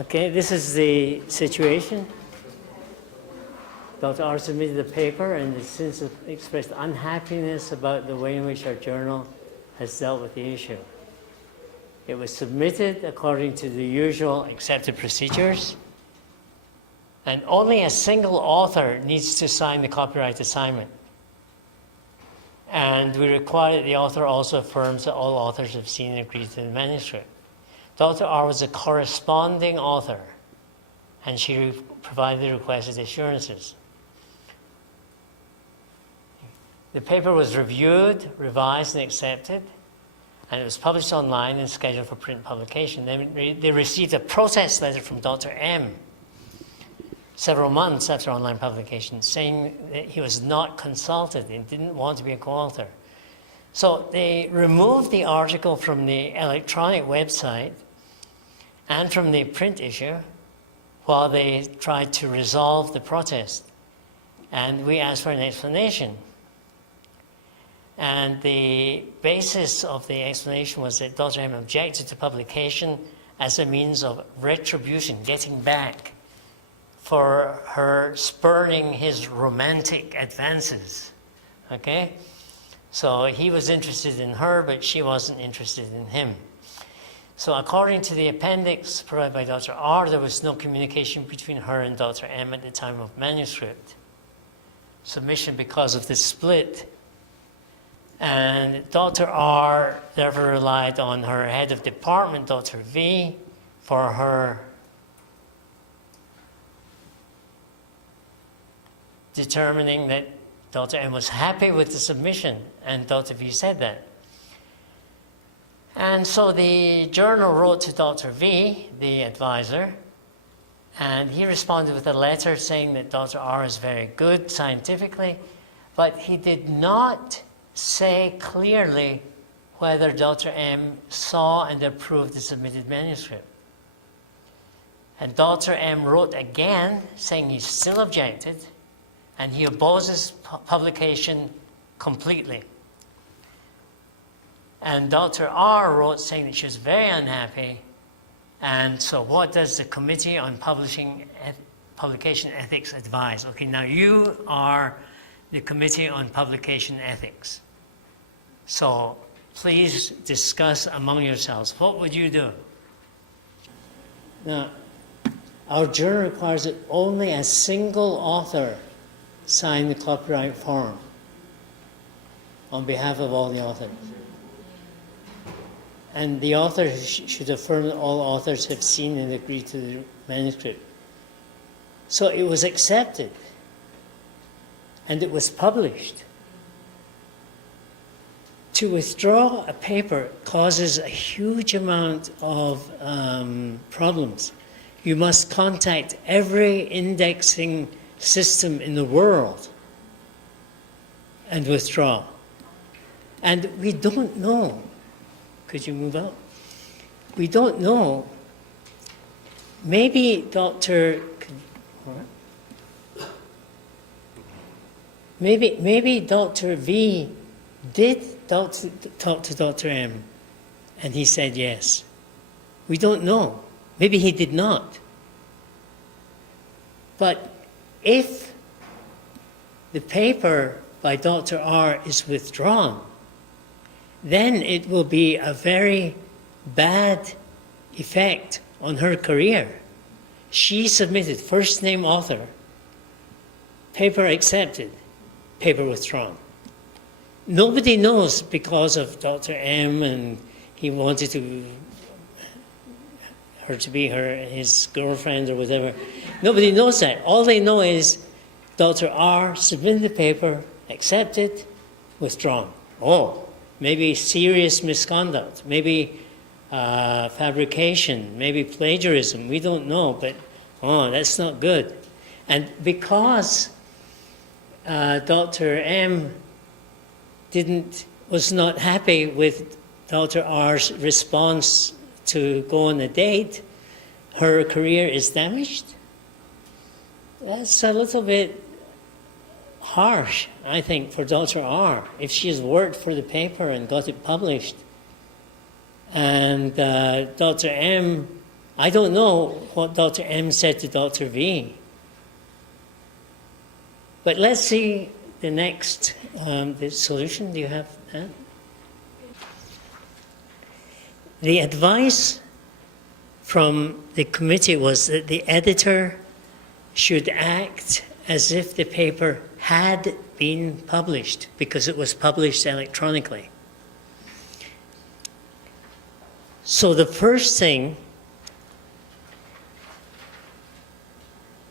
Okay, this is the situation. Dr. R submitted the paper and has since expressed unhappiness about the way in which our journal has dealt with the issue. It was submitted according to the usual accepted procedures, and only a single author needs to sign the copyright assignment. And we require that the author also affirms that all authors have seen and agreed to the manuscript. Dr. R was a corresponding author, and she provided the requested assurances. The paper was reviewed, revised, and accepted, and it was published online and scheduled for print publication. They received a protest letter from Dr. M several months after online publication, saying that he was not consulted and didn't want to be a co-author. So they removed the article from the electronic website and from the print issue while they tried to resolve the protest. And we asked for an explanation. And the basis of the explanation was that Dr. M objected to publication as a means of retribution, getting back for her spurning his romantic advances. Okay? So he was interested in her, but she wasn't interested in him. So according to the appendix provided by Dr. R, there was no communication between her and Dr. M at the time of manuscript submission because of this split. And Dr. R therefore relied on her head of department, Dr. V, for her determining that Dr. M was happy with the submission, and Dr. V said that. And so the journal wrote to Dr. V, the advisor, and he responded with a letter saying that Dr. R is very good scientifically, but he did not say clearly whether Dr. M saw and approved the submitted manuscript. And Dr. M wrote again saying he still objected and he opposes publication completely. And Dr. R wrote saying that she was very unhappy, and so what does the Committee on Publication Ethics advise? Okay, now you are the Committee on Publication Ethics. So please discuss among yourselves. What would you do? Now, our journal requires that only a single author sign the copyright form on behalf of all the authors. And the author should affirm that all authors have seen and agreed to the manuscript. So it was accepted, and it was published. To withdraw a paper causes a huge amount of problems. You must contact every indexing system in the world and withdraw. And we don't know. Could you move out? We don't know. Maybe maybe Dr. V did talk to Dr. M, and he said yes. We don't know. Maybe he did not. But if the paper by Dr. R is withdrawn, then it will be a very bad effect on her career. She submitted first name author, paper accepted, paper withdrawn. Nobody knows because of Dr. M, and he wanted her to be his girlfriend or whatever. Nobody knows that. All they know is Dr. R submitted the paper, accepted, withdrawn. Oh, maybe serious misconduct, maybe fabrication, maybe plagiarism. We don't know, but that's not good. And because Dr. M was not happy with Dr. R's response to go on a date, her career is damaged. That's a little bit harsh, I think, for Dr. R. If she has worked for the paper and got it published, and Dr. M I don't know what Dr. M said to Dr. V. But let's see the next the solution. Do you have that? The advice from the committee was that the editor should act as if the paper had been published, because it was published electronically. So the first thing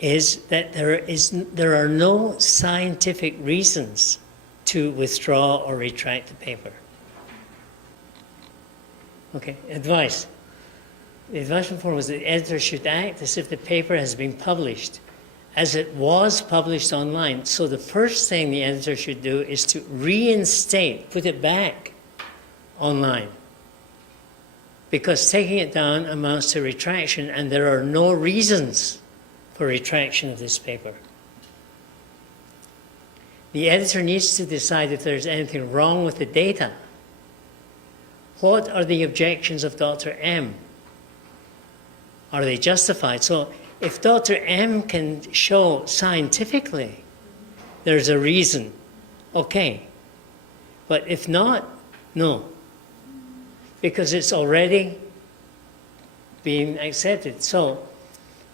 is that there are no scientific reasons to withdraw or retract the paper. Okay, advice. The advice from form was that the editor should act as if the paper has been published, as it was published online. So the first thing the editor should do is to reinstate, put it back online. Because taking it down amounts to retraction, and there are no reasons for retraction of this paper. The editor needs to decide if there's anything wrong with the data. What are the objections of Dr. M? Are they justified? So if Dr. M can show scientifically there's a reason, okay. But if not, no. Because it's already been accepted. So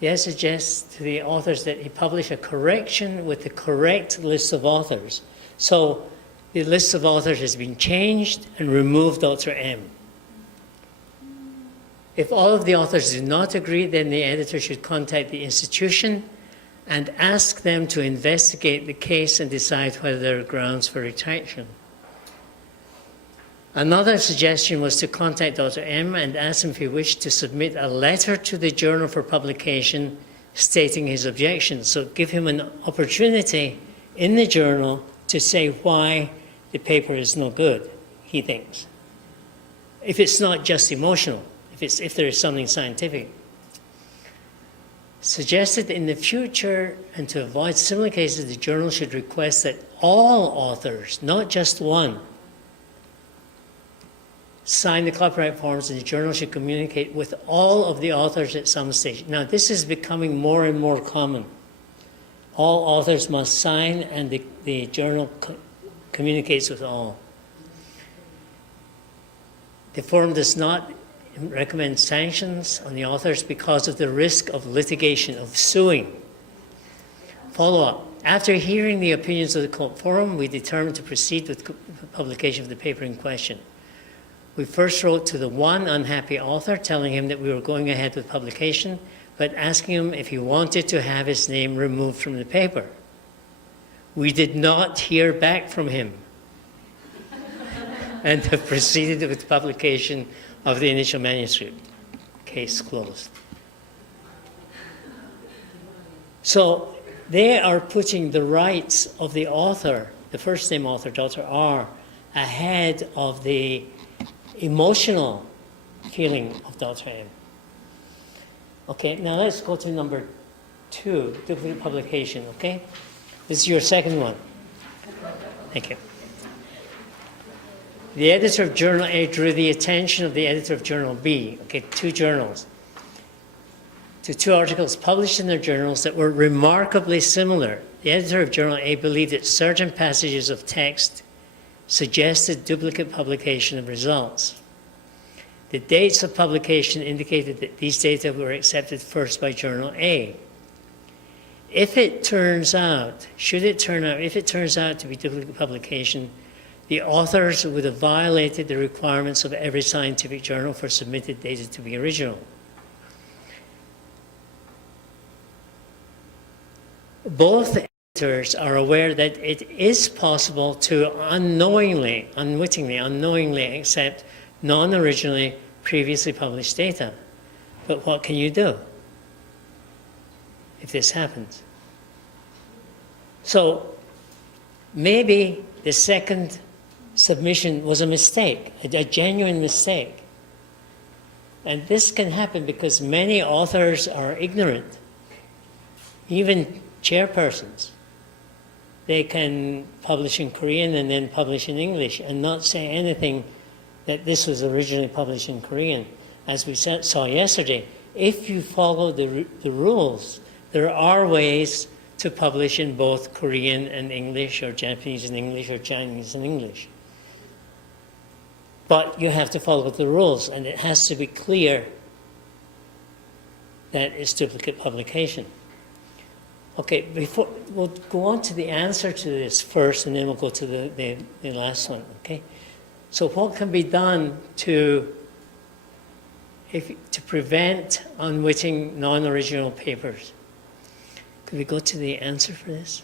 I suggest to the authors that he publish a correction with the correct list of authors. So the list of authors has been changed and remove Dr. M. If all of the authors do not agree, then the editor should contact the institution and ask them to investigate the case and decide whether there are grounds for retraction. Another suggestion was to contact Dr. M and ask him if he wished to submit a letter to the journal for publication stating his objections. So give him an opportunity in the journal to say why the paper is no good, he thinks. If it's not just emotional, if there is something scientific. Suggested in the future, and to avoid similar cases, the journal should request that all authors, not just one, sign the copyright forms, and the journal should communicate with all of the authors at some stage. Now, this is becoming more and more common. All authors must sign, and the journal communicates with all. The form does not recommend sanctions on the authors because of the risk of litigation, of suing. Follow-up. After hearing the opinions of the forum, we determined to proceed with publication of the paper in question. We first wrote to the one unhappy author telling him that we were going ahead with publication, but asking him if he wanted to have his name removed from the paper. We did not hear back from him and have proceeded with publication of the initial manuscript. Case closed. So they are putting the rights of the author, the first name author, Dr. R, ahead of the emotional feeling of Dr. M. Okay, now let's go to number 2, duplicate publication, okay? This is your second one. Thank you. The editor of Journal A drew the attention of the editor of Journal B, okay, 2 journals, to 2 articles published in their journals that were remarkably similar. The editor of Journal A believed that certain passages of text suggested duplicate publication of results. The dates of publication indicated that these data were accepted first by Journal A. If it turns out to be duplicate publication, the authors would have violated the requirements of every scientific journal for submitted data to be original. Both editors are aware that it is possible to unwittingly accept non-originally previously published data. But what can you do if this happens? So maybe the second submission was a mistake, a genuine mistake. And this can happen because many authors are ignorant, even chairpersons. They can publish in Korean and then publish in English and not say anything that this was originally published in Korean. As we saw yesterday, if you follow the rules, there are ways to publish in both Korean and English, or Japanese and English, or Chinese and English. But you have to follow the rules, and it has to be clear that it's duplicate publication. Okay, we'll go on to the answer to this first, and then we'll go to the last one, okay? So what can be done to prevent unwitting non-original papers? Could we go to the answer for this?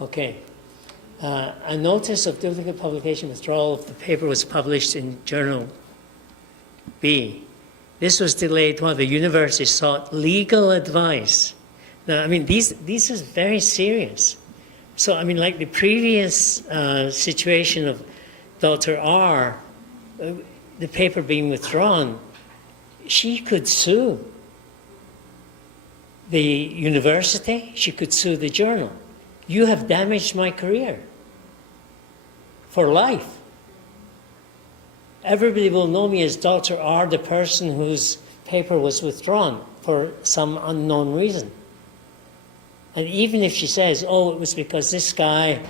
Okay. A notice of duplicate publication withdrawal of the paper was published in Journal B. This was delayed while the university sought legal advice. Now, I mean, this is very serious. So, I mean, like the previous situation of Dr. R, the paper being withdrawn, she could sue the university, she could sue the journal. You have damaged my career for life. Everybody will know me as Dr. R, the person whose paper was withdrawn for some unknown reason. And even if she says, oh, it was because this guy,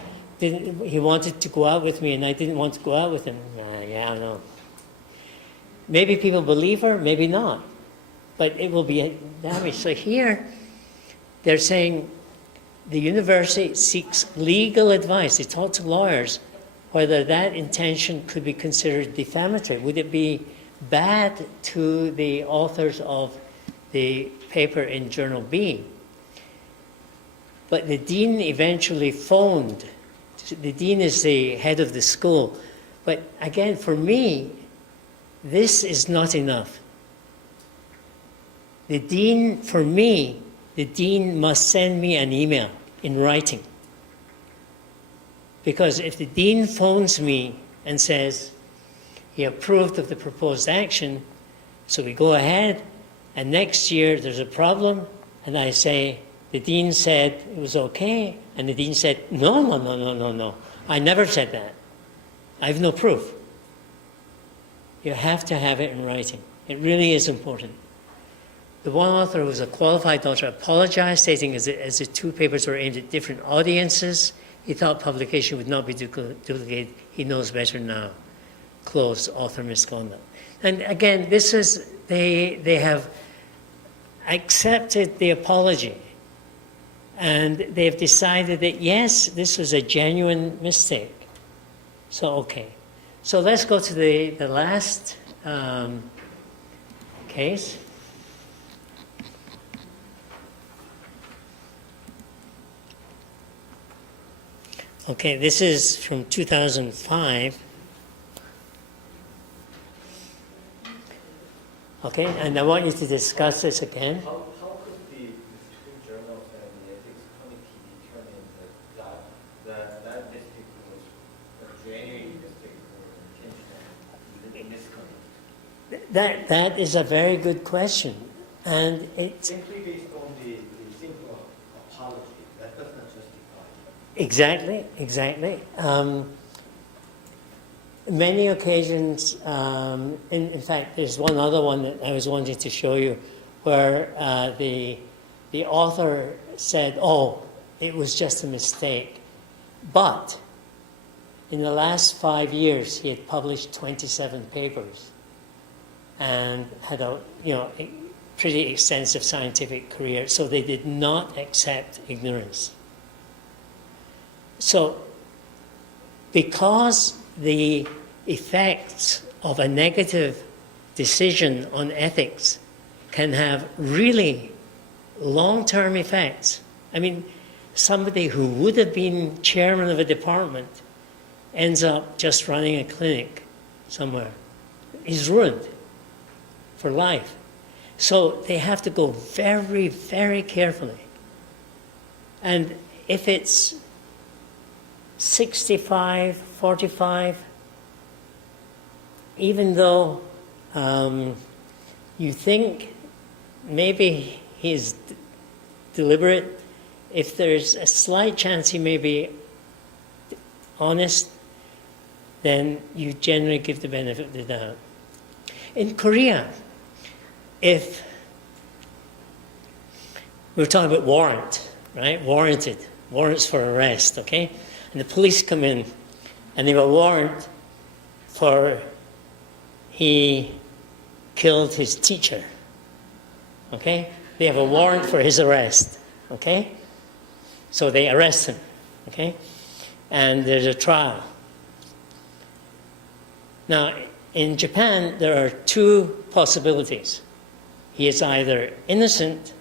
he wanted to go out with me and I didn't want to go out with him. Yeah, I know. Maybe people believe her, maybe not. But it will be damaged. So here, they're saying, the university seeks legal advice. They talk to lawyers whether that intention could be considered defamatory. Would it be bad to the authors of the paper in Journal B? But the dean eventually phoned. The dean is the head of the school. But again, for me, this is not enough. The dean, for me, the dean must send me an email in writing. Because if the dean phones me and says he approved of the proposed action, so we go ahead, and next year there's a problem, and I say, the dean said it was okay, and the dean said, no, I never said that. I have no proof. You have to have it in writing. It really is important. The one author who was a qualified author apologized, stating as the two papers were aimed at different audiences, he thought publication would not be duplicated. He knows better now. Close, author misconduct. And again, this is, they have accepted the apology. And they've decided that, yes, this was a genuine mistake. So, okay. So let's go to the last case. Okay, this is from 2005. Okay, and I want you to discuss this again. How could the two journals and the ethics committee determine that mistake was a genuine mistake or intentional misconduct? That is a very good question, and it's simply based on the simple apology. That does not justify. Exactly. Many occasions, in fact, there's one other one that I was wanting to show you, where the author said, "Oh, it was just a mistake," but in the last 5 years, he had published 27 papers and had a pretty extensive scientific career. So they did not accept ignorance. So, because the effects of a negative decision on ethics can have really long-term effects. I mean, somebody who would have been chairman of a department ends up just running a clinic somewhere. He's ruined for life. So they have to go very, very carefully. And if it's 65, 45, even though you think maybe he's deliberate. If there's a slight chance he may be honest, then you generally give the benefit of the doubt. In Korea, if we're talking about warrant, right? Warrants for arrest, okay? And the police come in and they have a warrant for he killed his teacher, okay? They have a warrant for his arrest, okay? So they arrest him, okay? And there's a trial. Now, in Japan, there are two possibilities. He is either innocent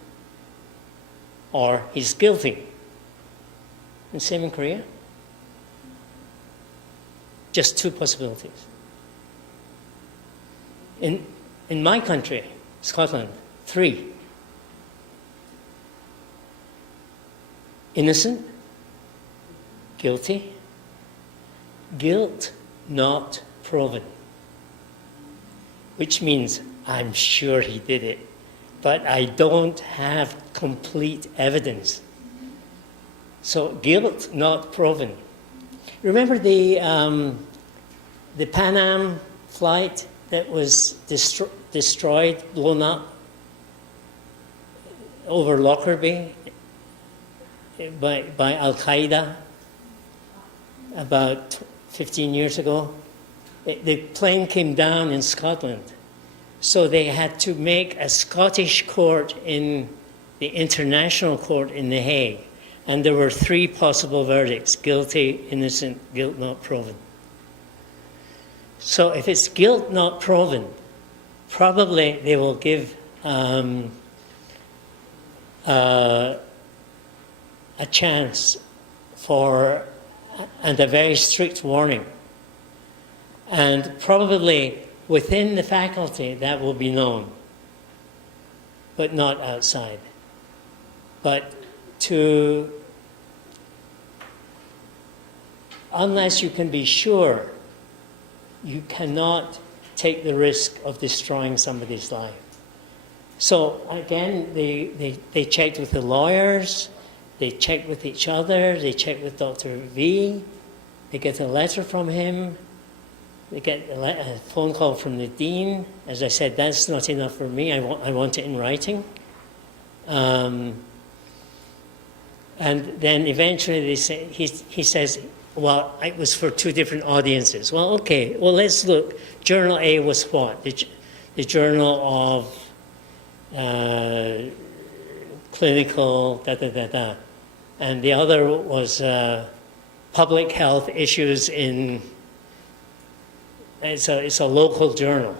or he's guilty. And same in Korea. Just two possibilities. In my country, Scotland, three. Innocent, guilty, guilt not proven. Which means I'm sure he did it, but I don't have complete evidence. So guilt not proven. Remember the Pan Am flight that was destroyed, blown up over Lockerbie by Al-Qaeda about 15 years ago? The plane came down in Scotland, so they had to make a Scottish court in the International Court in The Hague, and there were three possible verdicts: guilty, innocent, guilt not proven. So if it's guilt not proven, probably they will give a chance for, and a very strict warning. And probably within the faculty that will be known, but not outside. But unless you can be sure, you cannot take the risk of destroying somebody's life. So again, they checked with the lawyers, they checked with each other, they checked with Dr. V, they get a letter from him, they get a phone call from the dean. As I said, that's not enough for me, I want it in writing. And then eventually they say, he says, well, it was for two different audiences. Well, okay, well, let's look. Journal A was what? The Journal of Clinical da-da-da-da. And the other was Public Health Issues in, it's a local journal.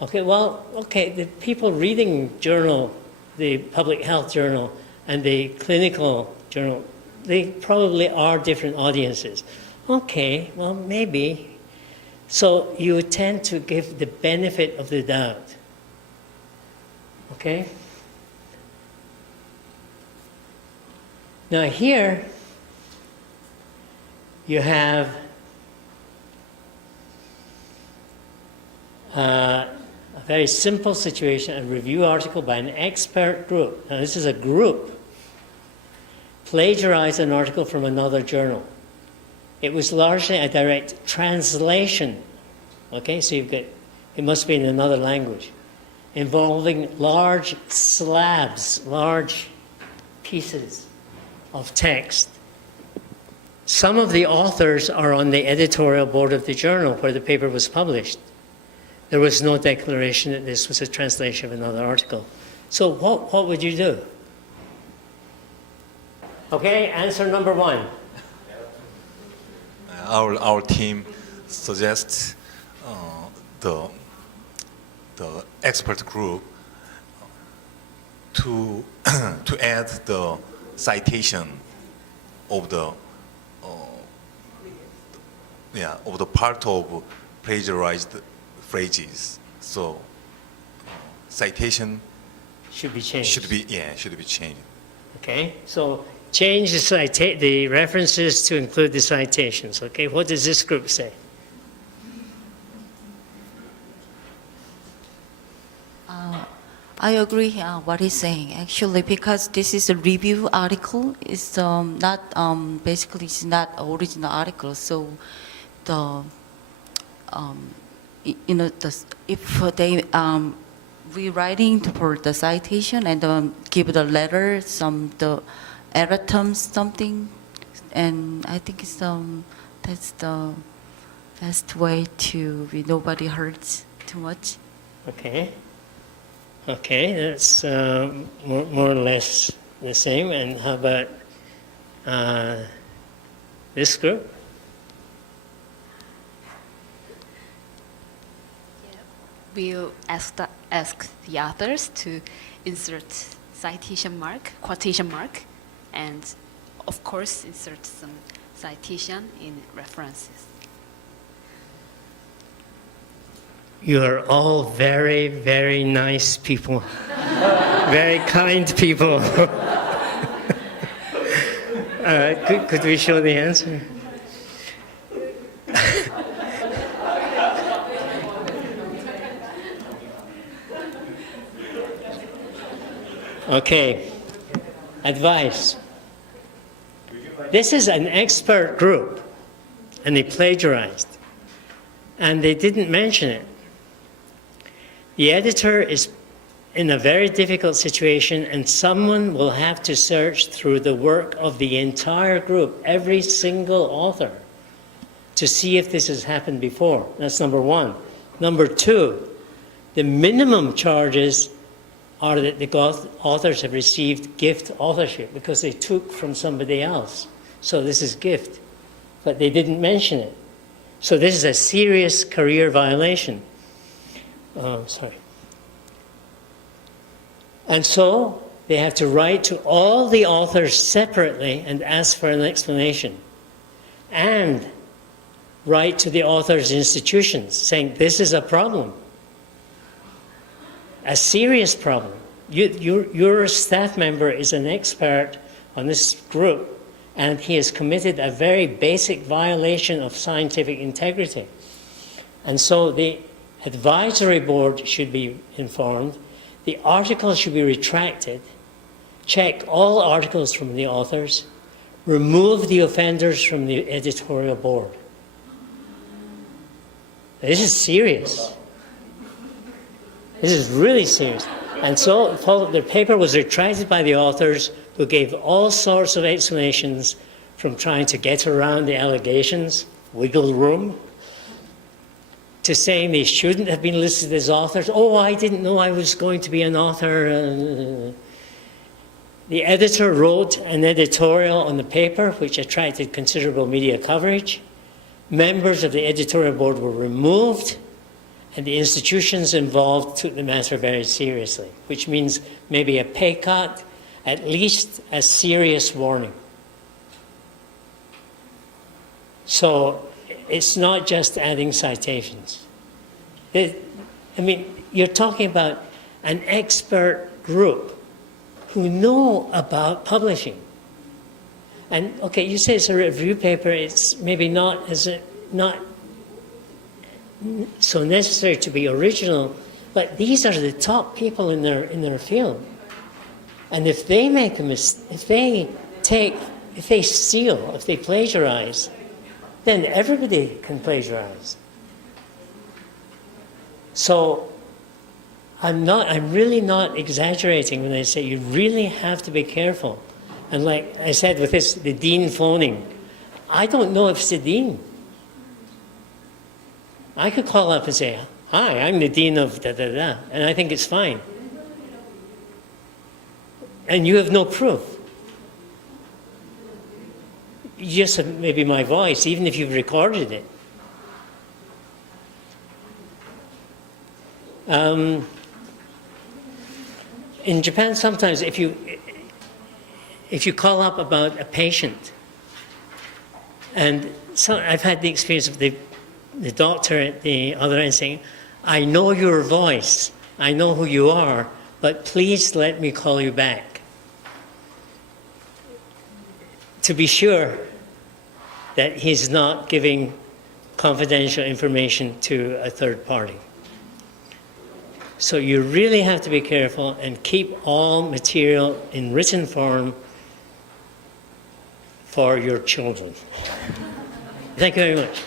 Okay, well, okay, the people reading journal, the Public Health Journal and the Clinical Journal, they probably are different audiences. Okay, well, maybe. So you tend to give the benefit of the doubt. Okay? Now here, you have a very simple situation, a review article by an expert group. Now this is a group. Plagiarized an article from another journal. It was largely a direct translation. Okay, so you've got, it must be in another language, involving large slabs, large pieces of text. Some of the authors are on the editorial board of the journal where the paper was published. There was no declaration that this was a translation of another article. So what would you do? Okay, answer number one. Our team suggests the expert group to add the citation of the part of plagiarized phrases. So citation should be changed. Should be changed. Okay, so change the references to include the citations. Okay, what does this group say? I agree what he's saying actually, because this is a review article. It's not basically it's not original article. So the if they rewriting for the citation and give the letter the erratum something, and I think it's that's the best way to be nobody hurts too much. Okay. Okay, that's more or less the same. And how about this group? We'll ask the authors to insert citation mark, quotation mark, and of course insert some citation in references. You are all very, very nice people. Very kind people. Could we show the answer? Okay. Advice. This is an expert group, and they plagiarized, and they didn't mention it. The editor is in a very difficult situation, and someone will have to search through the work of the entire group, every single author, to see if this has happened before. That's number one. Number two, the minimum charges are that the authors have received gift authorship because they took from somebody else. So this is gift, but they didn't mention it. So this is a serious career violation. Sorry. And so they have to write to all the authors separately and ask for an explanation. And write to the authors' institutions saying, this is a problem. A serious problem. Your staff member is an expert on this group, and he has committed a very basic violation of scientific integrity. And so the advisory board should be informed, the article should be retracted, check all articles from the authors, remove the offenders from the editorial board. This is serious. This is really serious. And so the paper was retracted by the authors, who gave all sorts of explanations, from trying to get around the allegations, wiggle room, to saying they shouldn't have been listed as authors. Oh, I didn't know I was going to be an author. The editor wrote an editorial on the paper, which attracted considerable media coverage. Members of the editorial board were removed, and the institutions involved took the matter very seriously, which means maybe a pay cut, at least a serious warning. So it's not just adding citations. I mean, you're talking about an expert group who know about publishing. And okay, you say it's a review paper, it's maybe not so necessary to be original, but these are the top people in their field. And if they make a mistake, if they steal, if they plagiarize, then everybody can plagiarize. So I'm really not exaggerating when I say you really have to be careful. And like I said with the dean phoning, I don't know if it's the dean. I could call up and say, hi, I'm the dean of da-da-da, and I think it's fine. And you have no proof. You just have maybe my voice, even if you've recorded it. In Japan, sometimes if you call up about a patient, and so I've had the experience of the doctor at the other end saying, I know your voice, I know who you are, but please let me call you back. To be sure that he's not giving confidential information to a third party. So you really have to be careful and keep all material in written form for your children. Thank you very much.